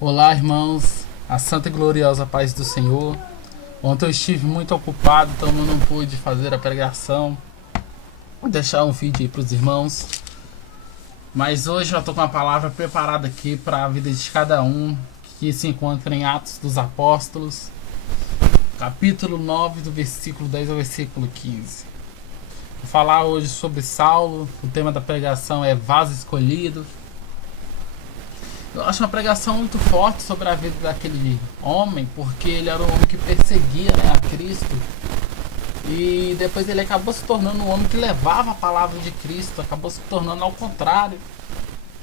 Olá, irmãos, a santa e gloriosa paz do Senhor. Ontem eu estive muito ocupado, então eu não pude fazer a pregação, deixar um vídeo aí para os irmãos. Mas hoje eu estou com uma palavra preparada aqui para a vida de cada um que se encontra em Atos dos Apóstolos, capítulo 9, do versículo 10 ao versículo 15. Vou falar hoje sobre Saulo, o tema da pregação é vaso escolhido. Eu acho uma pregação muito forte sobre a vida daquele homem, porque ele era um homem que perseguia, né, a Cristo. E depois ele acabou se tornando um homem que levava a palavra de Cristo, acabou se tornando ao contrário.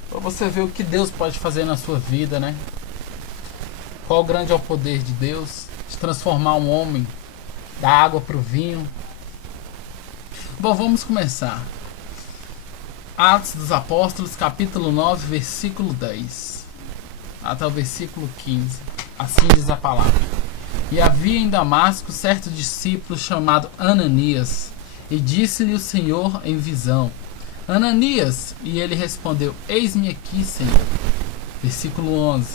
Para você ver o que Deus pode fazer na sua vida, né? Qual grande é o poder de Deus de transformar um homem da água para o vinho. Bom, vamos começar. Atos dos Apóstolos, capítulo 9, versículo 10. Até o versículo 15. Assim diz a palavra. E havia em Damasco certo discípulo chamado Ananias, e disse-lhe o Senhor em visão: Ananias, e ele respondeu: Eis-me aqui, Senhor. Versículo 11.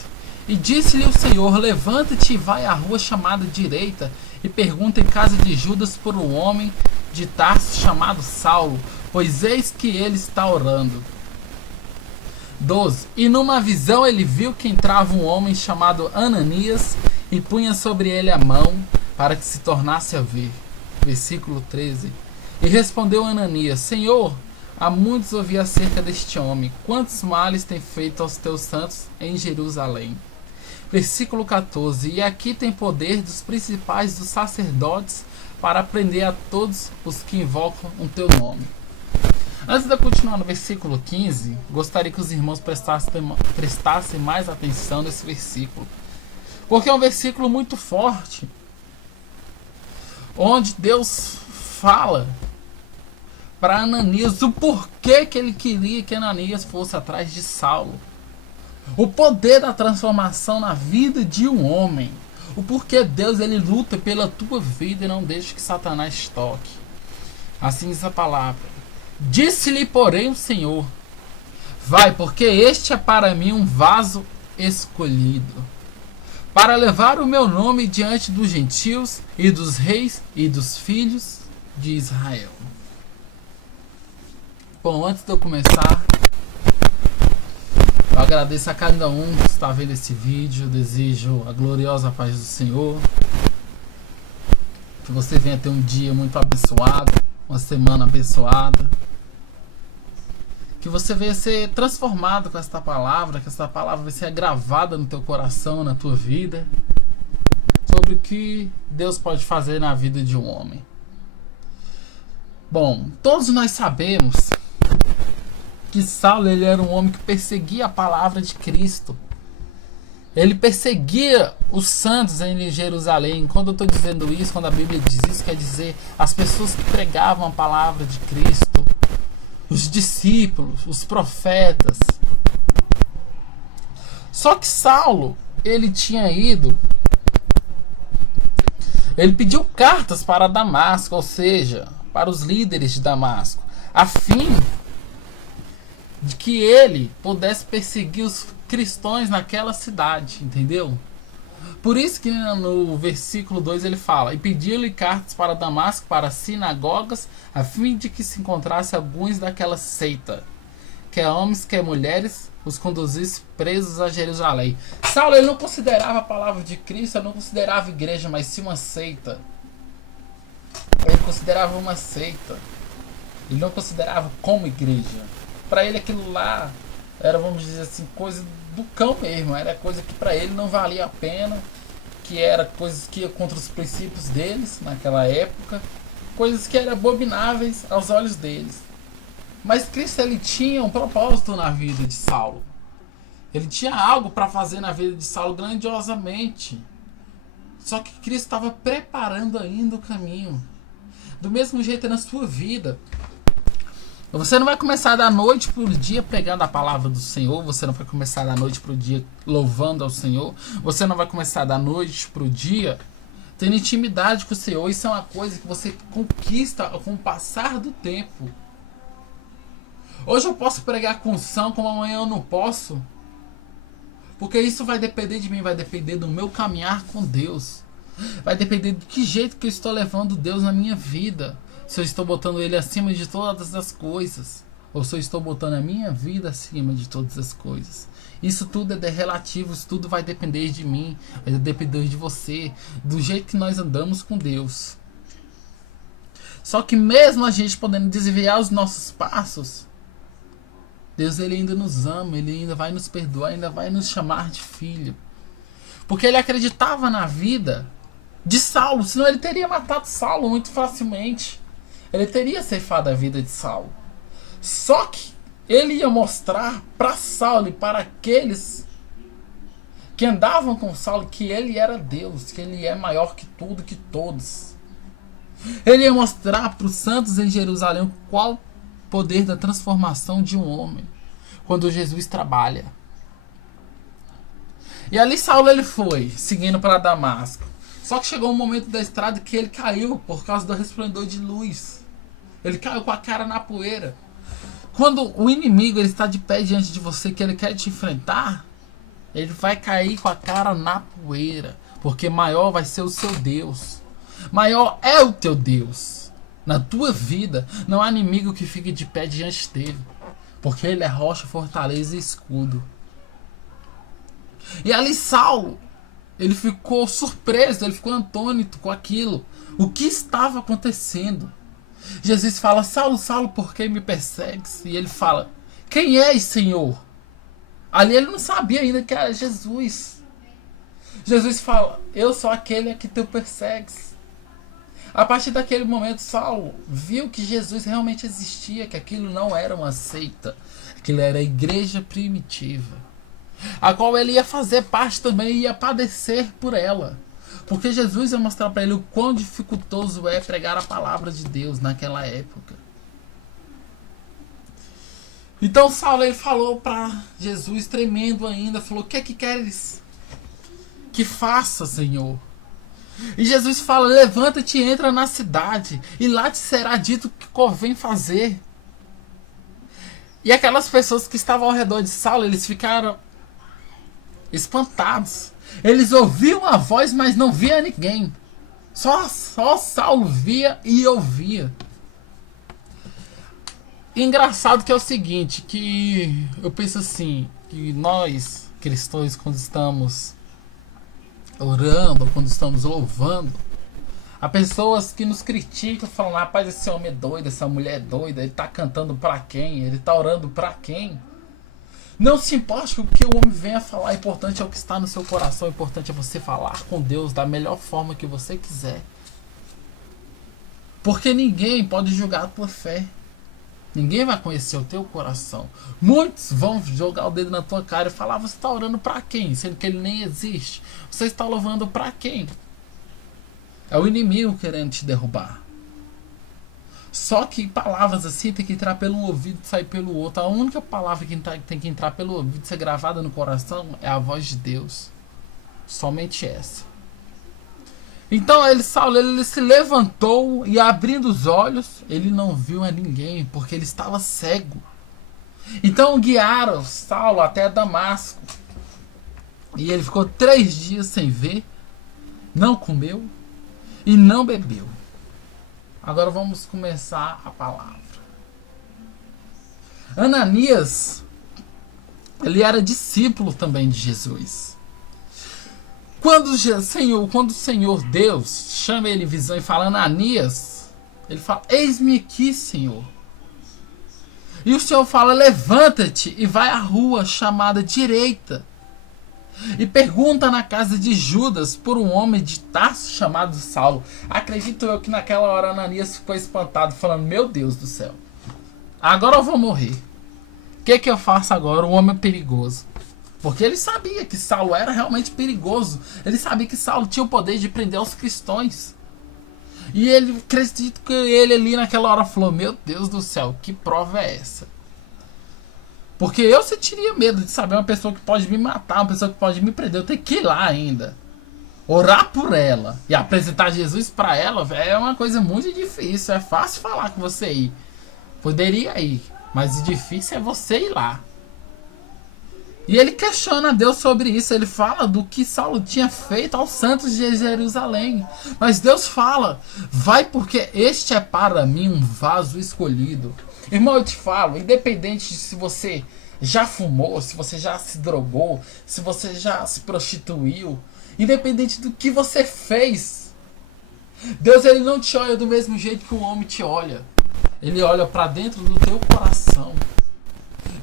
E disse-lhe o Senhor: Levanta-te e vai à rua chamada direita, e pergunta em casa de Judas por um homem de Tarso chamado Saulo, pois eis que ele está orando. 12. E numa visão ele viu que entrava um homem chamado Ananias e punha sobre ele a mão para que se tornasse a ver. Versículo 13. E respondeu Ananias: Senhor, há muitos ouvi acerca deste homem, quantos males tem feito aos teus santos em Jerusalém. Versículo 14. E aqui tem poder dos principais dos sacerdotes para prender a todos os que invocam o teu nome. Antes de eu continuar no versículo 15, gostaria que os irmãos prestassem mais atenção nesse versículo, porque é um versículo muito forte, onde Deus fala para Ananias o porquê que ele queria que Ananias fosse atrás de Saulo, o poder da transformação na vida de um homem, o porquê Deus ele luta pela tua vida e não deixa que Satanás toque. Assim diz a palavra. Disse-lhe, porém, o Senhor: Vai, porque este é para mim um vaso escolhido, para levar o meu nome diante dos gentios e dos reis e dos filhos de Israel. Bom, antes de eu começar, eu agradeço a cada um que está vendo esse vídeo. Eu desejo a gloriosa paz do Senhor, que você venha ter um dia muito abençoado, uma semana abençoada, que você venha ser transformado com esta palavra, que esta palavra vai ser gravada no teu coração, na tua vida, sobre o que Deus pode fazer na vida de um homem. Bom, todos nós sabemos que Saulo ele era um homem que perseguia a palavra de Cristo. Ele perseguia os santos em Jerusalém. Quando eu estou dizendo isso, quando a Bíblia diz isso, quer dizer as pessoas que pregavam a palavra de Cristo, os discípulos, os profetas. Só que Saulo, ele tinha ido, ele pediu cartas para Damasco, ou seja, para os líderes de Damasco, a fim de que ele pudesse perseguir os cristãos naquela cidade, entendeu? Por isso que no versículo 2 ele fala: E pediu-lhe cartas para Damasco, para sinagogas, a fim de que se encontrasse alguns daquela seita, quer homens, quer mulheres, os conduzisse presos a Jerusalém. Saulo ele não considerava a palavra de Cristo, ele não considerava igreja, mas sim uma seita. Ele considerava uma seita. Ele não considerava como igreja. Para ele aquilo lá era, vamos dizer assim, coisa do cão mesmo. Era coisa que para ele não valia a pena, que era coisas que ia contra os princípios deles naquela época, coisas que eram abomináveis aos olhos deles. Mas Cristo ele tinha um propósito na vida de Saulo. Ele tinha algo para fazer na vida de Saulo grandiosamente. Só que Cristo estava preparando ainda o caminho. Do mesmo jeito é na sua vida. Você não vai começar da noite para o dia pregando a palavra do Senhor. Você não vai começar da noite para o dia louvando ao Senhor. Você não vai começar da noite para o dia tendo intimidade com o Senhor. Isso é uma coisa que você conquista com o passar do tempo. Hoje eu posso pregar com unção, como amanhã eu não posso. Porque isso vai depender de mim, vai depender do meu caminhar com Deus. Vai depender de que jeito que eu estou levando Deus na minha vida. Se eu estou botando Ele acima de todas as coisas, ou se eu estou botando a minha vida acima de todas as coisas. Isso tudo é relativo, isso tudo vai depender de mim, vai depender de você, do jeito que nós andamos com Deus. Só que mesmo a gente podendo desviar os nossos passos, Deus ele ainda nos ama, Ele ainda vai nos perdoar, ainda vai nos chamar de filho. Porque Ele acreditava na vida de Saulo, senão Ele teria matado Saulo muito facilmente. Ele teria ceifado a vida de Saulo. Só que Ele ia mostrar para Saulo e para aqueles que andavam com Saulo que Ele era Deus, que Ele é maior que tudo, que todos. Ele ia mostrar para os santos em Jerusalém qual o poder da transformação de um homem quando Jesus trabalha. E ali Saulo ele foi, seguindo para Damasco. Só que chegou um momento da estrada que ele caiu por causa do resplendor de luz. Ele caiu com a cara na poeira. Quando o inimigo ele está de pé diante de você, que ele quer te enfrentar, ele vai cair com a cara na poeira. Porque maior vai ser o seu Deus. Maior é o teu Deus. Na tua vida, não há inimigo que fique de pé diante dele. Porque ele é rocha, fortaleza e escudo. E ali Saulo, ele ficou surpreso, ele ficou atônito com aquilo. O que estava acontecendo? Jesus fala, Saulo, Saulo, por que me persegues? E ele fala, quem és, Senhor? Ali ele não sabia ainda que era Jesus. Jesus fala, eu sou aquele a que tu persegues. A partir daquele momento, Saulo viu que Jesus realmente existia, que aquilo não era uma seita, aquilo era a igreja primitiva, a qual ele ia fazer parte também e ia padecer por ela. Porque Jesus ia mostrar para ele o quão dificultoso é pregar a palavra de Deus naquela época. Então Saulo ele falou para Jesus, tremendo ainda, falou, o que é que queres que faça, Senhor? E Jesus fala, levanta-te e entra na cidade, e lá te será dito o que convém fazer. E aquelas pessoas que estavam ao redor de Saulo, eles ficaram espantados. Eles ouviam a voz, mas não via ninguém. Só Saulo via e ouvia. E engraçado que é o seguinte, que eu penso assim, que nós cristãos, quando estamos orando, quando estamos louvando, há pessoas que nos criticam, falam, rapaz, esse homem é doido, essa mulher é doida, ele está cantando para quem? Ele está orando para quem? Não se importe com o que o homem venha falar, o importante é o que está no seu coração, o importante é você falar com Deus da melhor forma que você quiser. Porque ninguém pode julgar a tua fé. Ninguém vai conhecer o teu coração. Muitos vão jogar o dedo na tua cara e falar, você está orando para quem? Sendo que ele nem existe. Você está louvando para quem? É o inimigo querendo te derrubar. Só que palavras assim tem que entrar pelo ouvido e sair pelo outro. A única palavra que tem que entrar pelo ouvido e ser gravada no coração é a voz de Deus. Somente essa. Então Saulo ele se levantou e abrindo os olhos, ele não viu a ninguém, porque ele estava cego. Então guiaram Saulo até Damasco. E ele ficou 3 dias sem ver, não comeu e não bebeu. Agora vamos começar a palavra. Ananias, ele era discípulo também de Jesus. Quando o Senhor Deus chama ele em visão e fala, Ananias, ele fala, eis-me aqui, Senhor. E o Senhor fala, levanta-te e vai à rua chamada Direita. E pergunta na casa de Judas por um homem de Tarso chamado Saulo. Acredito eu que naquela hora Ananias ficou espantado, falando, meu Deus do céu, agora eu vou morrer. O que eu faço agora? O homem é perigoso. Porque ele sabia que Saulo era realmente perigoso. Ele sabia que Saulo tinha o poder de prender os cristãos. E ele, acredito que ele ali naquela hora falou, meu Deus do céu, que prova é essa? Porque eu sentiria medo de saber uma pessoa que pode me matar, uma pessoa que pode me prender. Eu tenho que ir lá ainda, orar por ela e apresentar Jesus para ela. É uma coisa muito difícil. É fácil falar com você ir, poderia ir, mas o difícil é você ir lá. E ele questiona Deus sobre isso. Ele fala do que Saulo tinha feito aos santos de Jerusalém. Mas Deus fala: vai, porque este é para mim um vaso escolhido. Irmão, eu te falo, independente de se você já fumou, se você já se drogou, se você já se prostituiu, independente do que você fez, Deus, ele não te olha do mesmo jeito que o homem te olha. Ele olha para dentro do teu coração.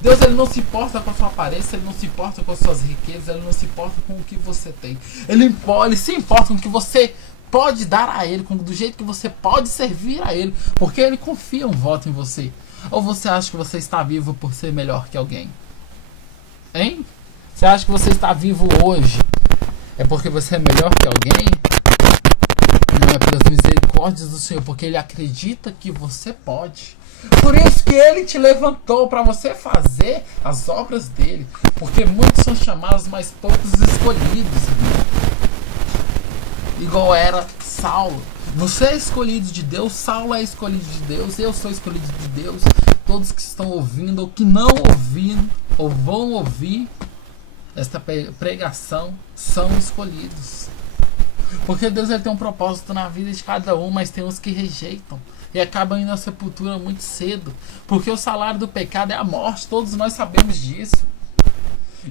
Deus, ele não se importa com a sua aparência, ele não se importa com as suas riquezas, ele não se importa com o que você tem. Ele se importa com o que você pode dar a ele, do jeito que você pode servir a ele, porque ele confia um voto em você. Ou você acha que você está vivo por ser melhor que alguém? Hein? Você acha que você está vivo hoje é porque você é melhor que alguém? Não, é pelas misericórdias do Senhor, porque ele acredita que você pode. Por isso que ele te levantou para você fazer as obras dele. Porque muitos são chamados, mas poucos escolhidos. Igual era Saulo. Você é escolhido de Deus, Saulo é escolhido de Deus, eu sou escolhido de Deus. Todos que estão ouvindo ou que não ouviram ou vão ouvir esta pregação são escolhidos. Porque Deus, ele tem um propósito na vida de cada um, mas tem uns que rejeitam e acabam indo à sepultura muito cedo, porque o salário do pecado é a morte, todos nós sabemos disso.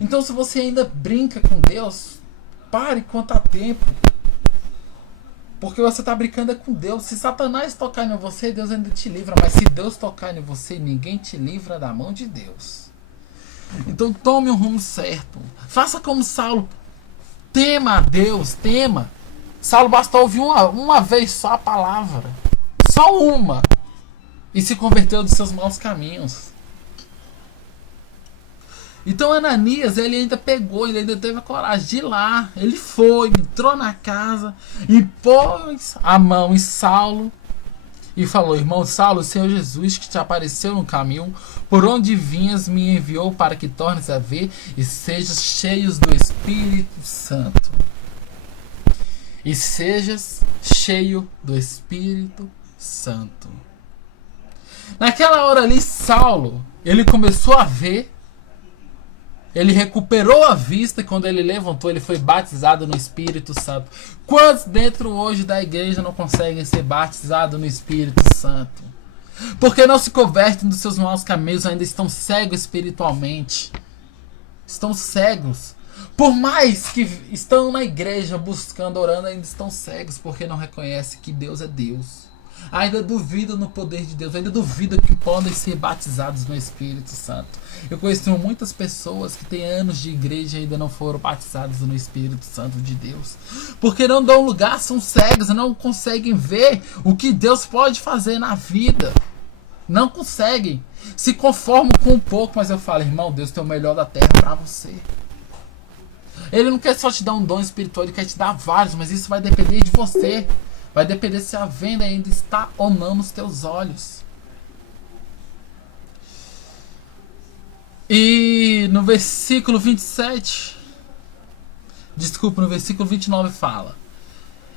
Então, se você ainda brinca com Deus, pare enquanto há tempo, porque você está brincando com Deus. Se Satanás tocar em você, Deus ainda te livra, mas se Deus tocar em você, ninguém te livra da mão de Deus. Então tome um rumo certo, faça como Saulo, tema a Deus, tema. Saulo bastou ouvir uma vez só a palavra, só uma, e se converteu dos seus maus caminhos. Então Ananias, ele ainda pegou, ele ainda teve a coragem de ir lá. Ele foi, entrou na casa e pôs a mão em Saulo e falou: irmão Saulo, o Senhor Jesus que te apareceu no caminho, por onde vinhas, me enviou para que tornes a ver e sejas cheios do Espírito Santo. E sejas cheio do Espírito Santo. Naquela hora ali, Saulo, ele começou a ver. Ele recuperou a vista e quando ele levantou, ele foi batizado no Espírito Santo. Quantos dentro hoje da igreja não conseguem ser batizados no Espírito Santo? Porque não se convertem dos seus maus caminhos, ainda estão cegos espiritualmente. Estão cegos. Por mais que estão na igreja buscando, orando, ainda estão cegos porque não reconhecem que Deus é Deus. Ainda duvidam no poder de Deus, ainda duvidam que podem ser batizados no Espírito Santo. Eu conheço muitas pessoas que têm anos de igreja e ainda não foram batizados no Espírito Santo de Deus. Porque não dão lugar, são cegos, não conseguem ver o que Deus pode fazer na vida. Não conseguem. Se conformam com um pouco, mas eu falo, irmão, Deus tem o melhor da terra para você. Ele não quer só te dar um dom espiritual, ele quer te dar vários, mas isso vai depender de você. Vai depender se a venda ainda está ou não nos teus olhos. E no versículo 27, no versículo 29 fala: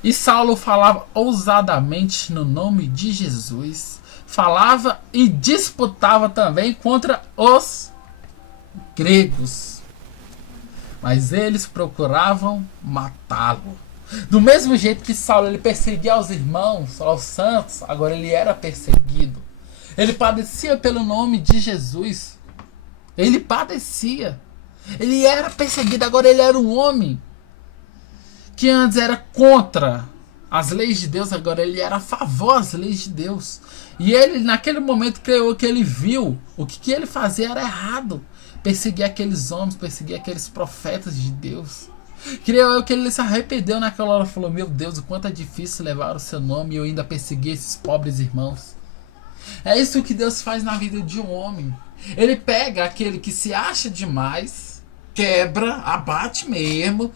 e Saulo falava ousadamente no nome de Jesus, falava e disputava também contra os gregos, mas eles procuravam matá-lo. Do mesmo jeito que Saulo ele perseguia os irmãos, aos santos, agora ele era perseguido. Ele padecia pelo nome de Jesus. Ele padecia. Ele era perseguido, agora ele era um homem que antes era contra as leis de Deus, agora ele era a favor das leis de Deus. E ele naquele momento creio que ele viu o que ele fazia era errado. Perseguir aqueles homens, perseguir aqueles profetas de Deus. Creio eu que ele se arrependeu naquela hora e falou: meu Deus, o quanto é difícil levar o seu nome e eu ainda persegui esses pobres irmãos. É isso que Deus faz na vida de um homem. Ele pega aquele que se acha demais, quebra, abate mesmo,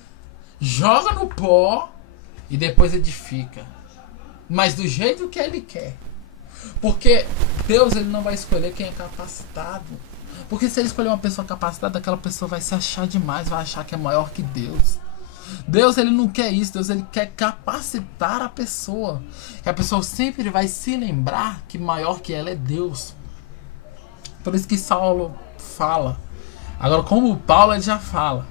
joga no pó e depois edifica. Mas do jeito que ele quer. Porque Deus ele não vai escolher quem é capacitado. Porque se ele escolher uma pessoa capacitada, aquela pessoa vai se achar demais, vai achar que é maior que Deus. Deus ele não quer isso, Deus ele quer capacitar a pessoa. Que a pessoa sempre vai se lembrar que maior que ela é Deus. Por isso que Saulo fala: Agora, como o Paulo ele já fala,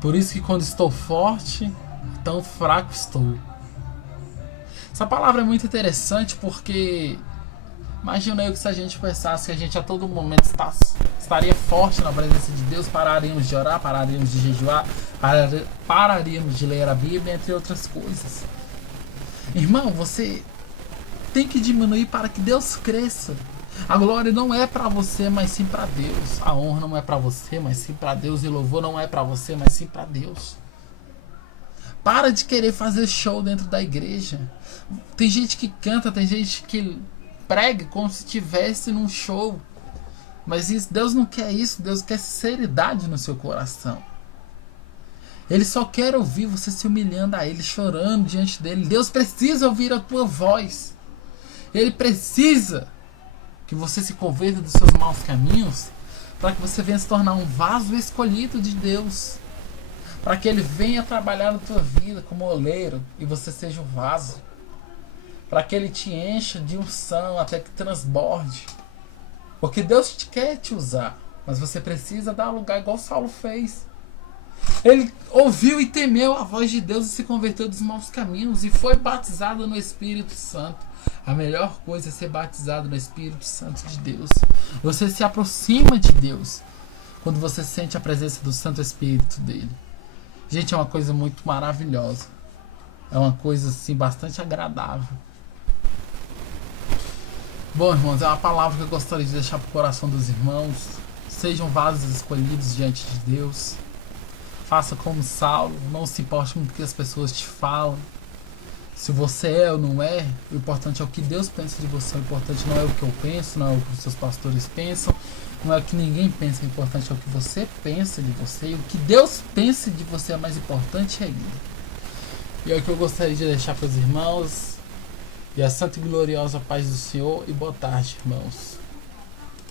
por isso que quando estou forte, tão fraco estou. Essa palavra é muito interessante porque imagina eu que se a gente pensasse que a gente a todo momento estaria forte na presença de Deus, pararíamos de orar, pararíamos de jejuar, pararíamos de ler a Bíblia, entre outras coisas. Irmão, você tem que diminuir para que Deus cresça. A glória não é para você, mas sim para Deus. A honra não é para você, mas sim para Deus. E louvor não é para você, mas sim para Deus. Para de querer fazer show dentro da igreja. Tem gente que canta, tem gente que prega como se estivesse num show. Mas isso, Deus não quer isso. Deus quer sinceridade no seu coração. Ele só quer ouvir você se humilhando a Ele, chorando diante dEle. Deus precisa ouvir a tua voz. Ele precisa que você se converta dos seus maus caminhos para que você venha se tornar um vaso escolhido de Deus. Para que Ele venha trabalhar na tua vida como oleiro e você seja o vaso. Para que Ele te encha de unção até que transborde. Porque Deus quer te usar, mas você precisa dar lugar igual Saulo fez. Ele ouviu e temeu a voz de Deus e se converteu dos maus caminhos e foi batizado no Espírito Santo. A melhor coisa é ser batizado no Espírito Santo de Deus. Você se aproxima de Deus quando você sente a presença do Santo Espírito dele. Gente, é uma coisa muito maravilhosa. É uma coisa assim bastante agradável. Bom, irmãos, é uma palavra que eu gostaria de deixar para o coração dos irmãos. Sejam vasos escolhidos diante de Deus. Faça como Saulo, não se importe com o que as pessoas te falam. Se você é ou não é, o importante é o que Deus pensa de você. O importante não é o que eu penso, não é o que os seus pastores pensam, não é o que ninguém pensa. O importante é o que você pensa de você. E o que Deus pensa de você é mais importante ainda. E é o que eu gostaria de deixar para os irmãos. E a santa e gloriosa paz do Senhor. E boa tarde, irmãos.